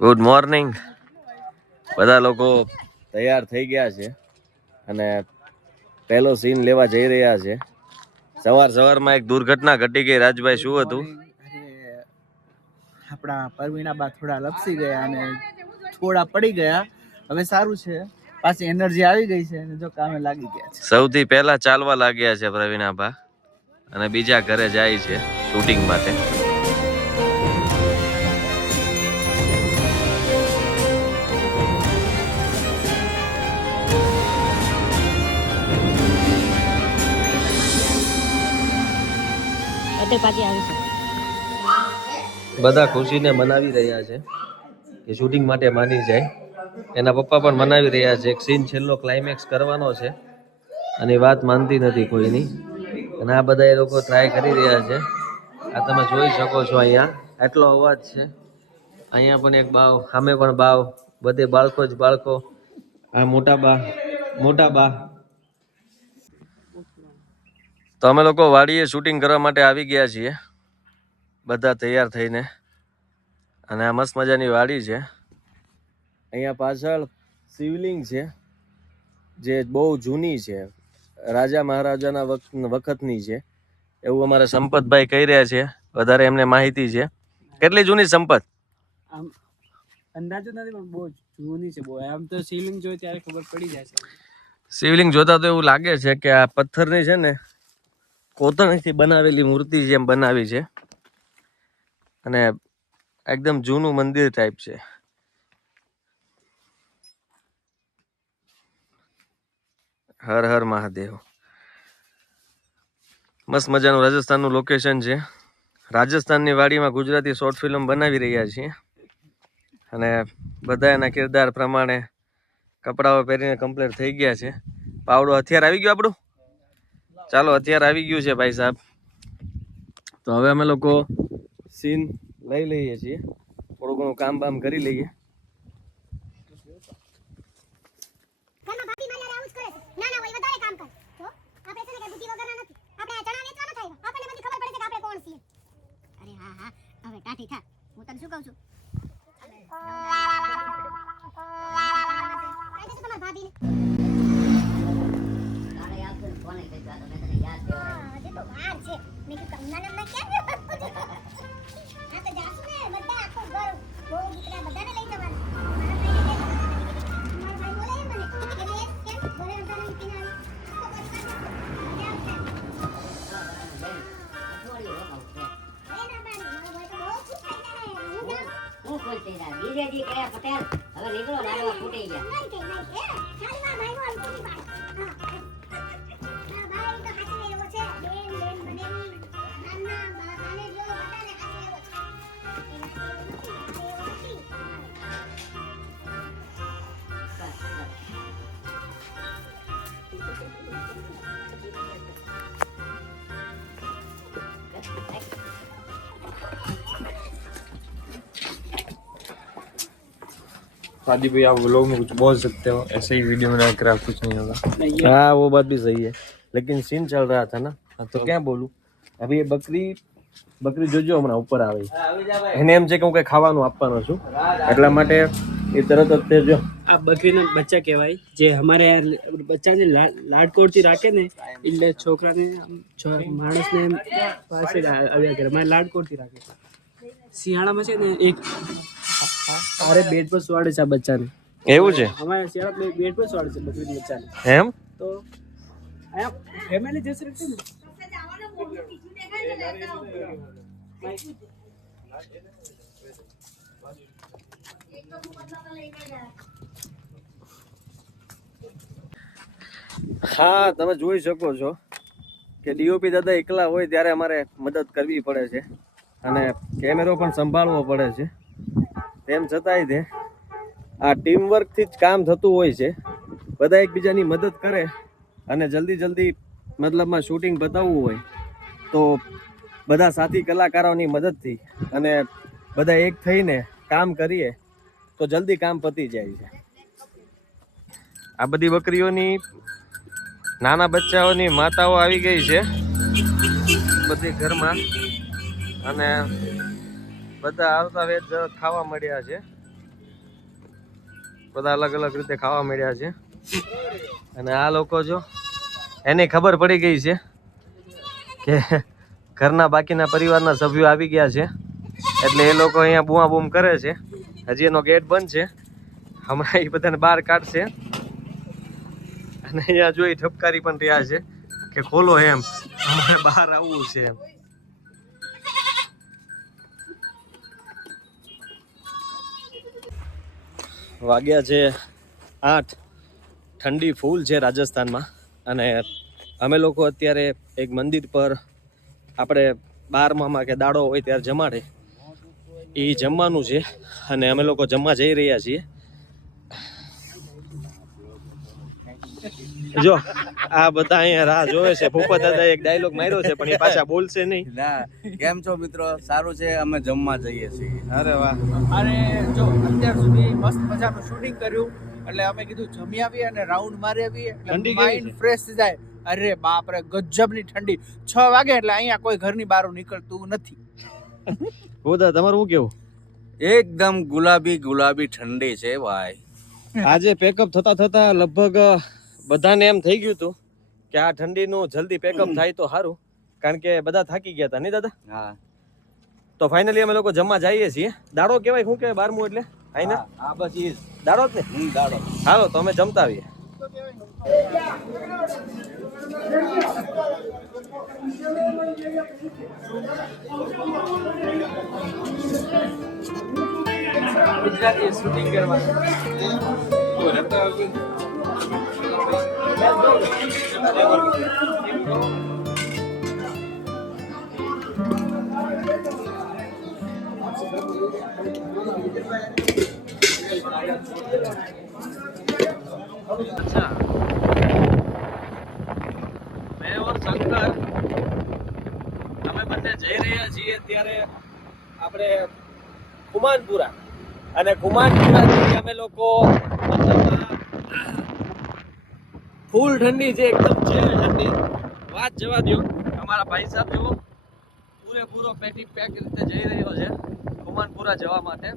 Good morning. બધા લોકો તૈયાર થઈ ગયા છે અને પહેલો સીન લેવા જઈ રહ્યા છે. સવારમાં એક દુર્ઘટના ઘટી ગઈ. રાજભાઈ, શું હતું? આપણા પરવીણાબા થોડા લપસી ગયા અને થોડા પડી ગયા. હવે સારું છે, પાછી એનર્જી આવી ગઈ છે અને જો કામે લાગી ગયા છે. સૌથી પહેલા ચાલવા લાગ્યા છે પ્રવીણાબા અને બીજા ઘરે જાય છે શૂટિંગ માટે. બધા ખુશીને મનાવી રહ્યા છે કે શૂટિંગ માટે માની જાય. એના પપ્પા પણ મનાવી રહ્યા છે. એક સીન છેલ્લો ક્લાઇમેક્સ કરવાનો છે અને વાત માનતી નથી કોઈની. અને આ બધા એ લોકો ટ્રાય કરી રહ્યા છે. આ તમે જોઈ શકો છો, અહીંયા આટલો અવાજ છે. અહીંયા પણ એક બાવ, સામે પણ બાવ, બધે બાળકો જ બાળકો. આ મોટા બા. તો અમે લોકો વાડીએ શૂટિંગ કરવા માટે આવી ગયા છીએ, બધા તૈયાર થઈને. અને આ મસ્ત મજાની વાડી છે. અહીંયા પાછળ શિવલિંગ છે જે બહુ જૂની છે, રાજા મહારાજાના વખતની છે એવું અમારા સંપતભાઈ કહી રહ્યા છે. વધારે એમને માહિતી છે. કેટલી જૂની સંપત? આમ અંદાજો નથી પણ બહુ જૂની છે. બહુ આમ તો શિવલિંગ જોઈ ત્યારે ખબર પડી જાય છે. શિવલિંગ જોતા તો એવું લાગે છે કે આ પથ્થરની છે ને, કોતરણીથી બનાવેલી મૂર્તિ જેમ બનાવી છે અને એકદમ જૂનું મંદિર ટાઈપ છે. હર હર મહાદેવ. મસ્ત મજાનું રાજસ્થાનનું લોકેશન છે. રાજસ્થાનની વાડીમાં ગુજરાતી શોર્ટ ફિલ્મ બનાવી રહ્યા છીએ અને બધા એના કિરદાર પ્રમાણે કપડાઓ પહેરીને કમ્પ્લીટ થઈ ગયા છે. પાવડો હથિયાર આવી ગયું આપણું. ચાલો, હથિયાર આવી ગયું છે ભાઈ સાહેબ. તો હવે અમે લોકો સીન લઈ લઈએ છીએ. થોડું ઘણું કામ બામ કરી લઈએ. शादी पे आप व्लॉग में कुछ बोल सकते हो, ऐसे ही वीडियो में रहकर आप कुछ नहीं होगा। हाँ, वो बात भी सही है, लेकिन सीन चल रहा था ना, तो क्या बोलूं. अभी ये બકરી જોજો હમણાં ઉપર આવે. એને એમ છે કે હું કઈ ખાવાનું આપવાનો છું, એટલા માટે એ તરત જ જો આ બકરીના બચ્ચા કહેવાય, જે અમારે બચ્ચાને લાડકોડથી રાખે ને, એટલે છોકરાને માણસને પાસે આવ્યા કરે. મારે લાડકોડથી રાખે. શિયાળામાં છે ને એક અરે બેડ પર સુવાડે છે આ બચ્ચાને. એવું છે? અમારે શિયાળા બેડ પર સુવાડે છે બકરીના બચ્ચાને. એમ તો અહીંયા ફેમિલી જશે ને. હા, તમે જોઈ શકો છો કે ડીઓપી દાદા એકલા હોય ત્યારે અમારે મદદ કરવી પડે છે અને કેમેરો પણ સંભાળવો પડે છે. તેમ છતાંય તે આ ટીમવર્કથી જ કામ થતું હોય છે. બધા એકબીજાની મદદ કરે અને જલ્દી મતલબમાં શૂટિંગ બતાવવું હોય તો બધા સાથી કલાકારોની મદદથી અને બધા એક થઈને કામ કરીએ તો જલ્દી કામ પતી જાય છે. આ બધી બકરીઓની નાના બચ્ચાઓની માતાઓ આવી ગઈ છે બધી ઘરમાં અને બધા આવતા વેજ ખાવા મળ્યા છે, બધા અલગ અલગ રીતે ખાવા મળ્યા છે. અને આ લોકો જો એને ખબર પડી ગઈ છે કે ઘરના બાકીના પરિવારના સભ્યો આવી ગયા છે, એટલે એ લોકો અહીંયા બૂમા બૂમ કરે છે. હજી એનો ગેટ બંધ છે, હમણાં એ બધાને બહાર કાઢશે. અને અહીંયા જોઈ ઠપકારી પણ રહ્યા છે કે ખોલો એમ, અમારે બહાર આવવું છે એમ. વાગ્યા છે 8. ઠંડી ફૂલ છે રાજસ્થાનમાં. અને અમે લોકો અત્યારે એક મંદિર પર આપણે 12માં કે દાડો હોય ત્યારે જમાડે એ જમવાનું છે, અને અમે લોકો જમવા જઈ રહ્યા છીએ. જો આ બધા અહીંયા રાહ જોવે છે. ભૂપત દાદા એક ડાયલોગ માર્યો છે પણ એ પાછા બોલશે નહીં. કેમ છો મિત્રો? સારું છે, અમે જમવા જઈએ છીએ. અરે વાહ. અને જો અત્યાર સુધી મસ્ત મજાનું શૂટિંગ કર્યું, એટલે અમે કીધું જમી આવીએ અને રાઉન્ડ મારી આવીએ, ઠંડી એટલે કેવી માઇન્ડ છે? ફ્રેશ થઈ જાય. અરે બાપ રે, ગજબની ઠંડી. 6 વાગે એટલે અહીંયા કોઈ ઘરની બહાર નીકળતું નથી. ભૂપત તમારું શું કેવું? એકદમ ગુલાબી ગુલાબી ઠંડી છે ભાઈ. આજે પેકઅપ થતા થતા લગભગ બધાને એમ થઈ ગયું હતું કે આ ઠંડીનું જલ્દી પેકઅપ થાય તો સારું, કારણ કે બધા થાકી ગયા હતા નહીં દાદા? હા તો ફાઇનલી અમે લોકો જમવા જઈએ છીએ. દાડો કહેવાય, શું કહેવાય 12મું એટલે? આઈને હા બસ ઈ જ. દાડો જ ને? દાડો. હાલો તો અમે જમતા આવીએ. ગુજરાતી શૂટિંગ કરવાનું. अच्छा, मैं और शंकर અમે બંને જઈ રહ્યા છીએ ત્યારે આપણે કુમાનપુરા. અને કુમાનપુરાથી અમે લોકો ફૂલ ઠંડી છે, એકદમ ચીલ ઠંડી. વાત જવા દો. અમારા ભાઈ સાહેબ જુઓ પૂરેપૂરો પેટી પેક રીતે જઈ રહ્યો છે કુમાનપુરા જવા માટે.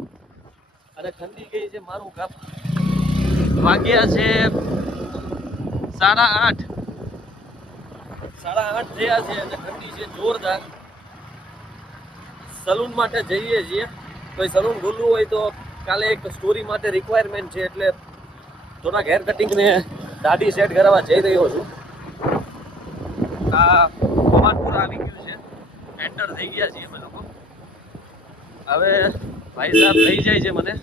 અને ઠંડી ગઈ છે મારું કાપ. વાગ્યા છે 8:30. 8:30 થયા છે અને ઠંડી છે જોરદાર. સલૂન માટે જઈએ છીએ. કોઈ સલૂન ખુલ્લું હોય તો કાલે એક સ્ટોરી માટે રિક્વાયરમેન્ટ છે, એટલે થોડાક હેર કટિંગ ને દાઢી સેટ કરાવવા જઈ રહ્યો છું. આ કુમાનપુરા આવી ગયું છે, એન્ટર થઈ ગયા છીએ અમે લોકો. હવે ભાઈ સાહેબ લઈ જાય છે મને.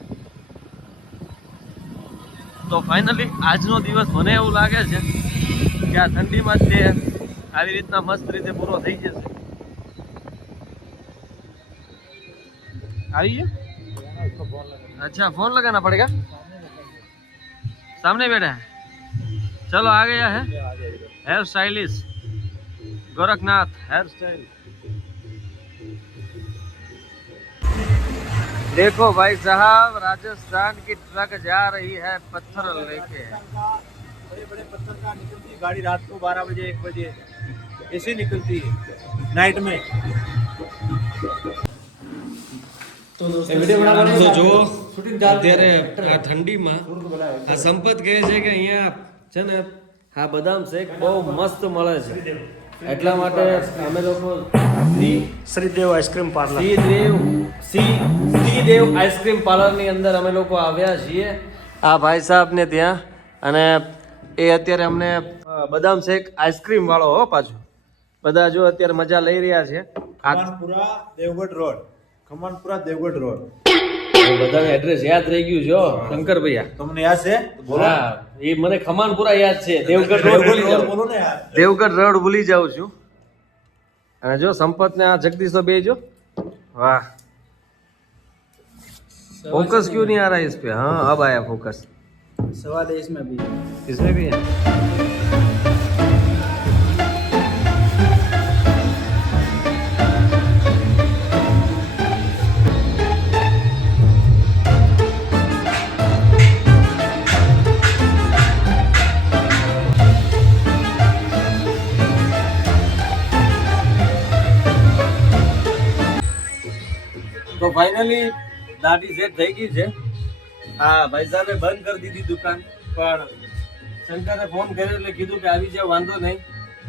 તો ફાઇનલી આજનો દિવસ મને એવું લાગે છે કે આ ઠંડીમાં જ તે આવી રીતના મસ્ત રીતે પૂરો થઈ જશે. આવી गया? अच्छा फोन लगाना पड़ेगा, सामने बैठा है. चलो आ गया है hair stylist Gorakhnath hair style. देखो भाई साहब, राजस्थान की ट्रक जा रही है पत्थर लेके. बड़े बड़े पत्थर का निकलती गाड़ी रात को 12 बजे 1 बजे ऐसे निकलती है नाइट में. તો જો અત્યારે આ ઠંડીમાં આ સંપત કહે છે કે અહીંયા છે ને આ બદામ શેક બહુ મસ્ત મળે છે, એટલા માટે અમે લોકો Shridev ice cream parlour Shridev ice cream પાર્લરની અંદર અમે લોકો આવ્યા છીએ આ ભાઈ સાહેબને ત્યાં. અને એ અત્યારે અમને બદામ શેક આઈસ્ક્રીમ વાળો હો પાછો. બધા જો અત્યારે મજા લઈ રહ્યા છે. ખમાનપુરા દેવગઢ રોડ, ખમાનપુરા દેવગઢ રોડ. બધાને એડ્રેસ યાદ રહી ગયું છે શંકર ભૈયા. તમને યાદ છે? હા, એ મને ખમાનપુરા યાદ છે, દેવગઢ રોડ ભૂલી જાઉં. બોલો ને યાર. દેવગઢ રોડ ભૂલી જાઉં છું. અને જો સંપત ને આ જગદીશ તો બે જો, વાહ. फोकस क्यों नहीं आ रहा है इस पे? हाँ अब आया फोकस. सवाल है इसमें भी. इसमें भी है. તો ફાઇનલી દાઢી સેટ થઈ ગઈ છે. હા ભાઈ સાહેબે બંધ કરી દીધી દુકાન, પણ શંકરે ફોન કર્યો એટલે કીધું કે આવી જાવ, વાંધો નહીં,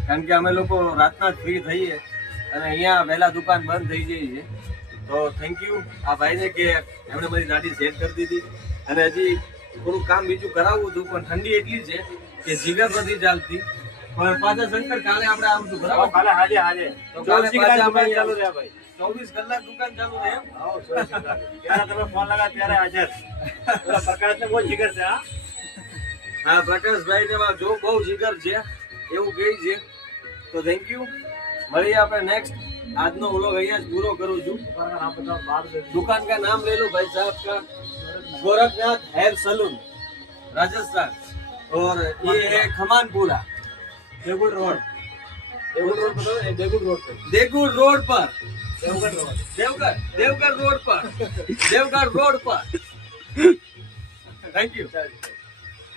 કારણ કે અમે લોકો રાતના જ ફ્રી થઈએ અને અહીંયા વહેલા દુકાન બંધ થઈ જાય છે. તો થેન્ક યુ આ ભાઈને કે એમણે મારી દાઢી સેટ કરી દીધી. અને હજી થોડું કામ બીજું કરાવવું હતું, પણ ઠંડી એટલી છે કે જીગર નથી ચાલતી. પણ પાછા શંકર કાલે આપણે આવશું બરાબર? કાલે હાજે હાજે તો કાલે પાછા અમે ચાલુ રહ્યા ભાઈ 24 કલાક દુકાન ચાલુ રહે એમ? આવો 24 કલાક. ત્યારે તમે ફોન લગા ત્યારે હાજર. પેલા પ્રકાશને બહુ જીગર છે હા. હા પ્રકાશભાઈ ને જો બહુ જીગર છે એવું કહે છે. તો થેન્ક યુ, મળીએ આપણે નેક્સ્ટ. આજનો વ્લોગ અહીંયા જ પૂરો કરું છું. दुकान का नाम ले लो भाई साहब का, गोरखनाथ हेयर सलून राजस्थान, और ये है खमानपुरा देवगढ़ रोड. देवगढ़ रोड बताओ, देवगढ़ रोड पे. देवगढ़ रोड पर, देवगढ़ रोड. देवगढ़ रोड पर, देवगढ़ रोड पर. Thank you.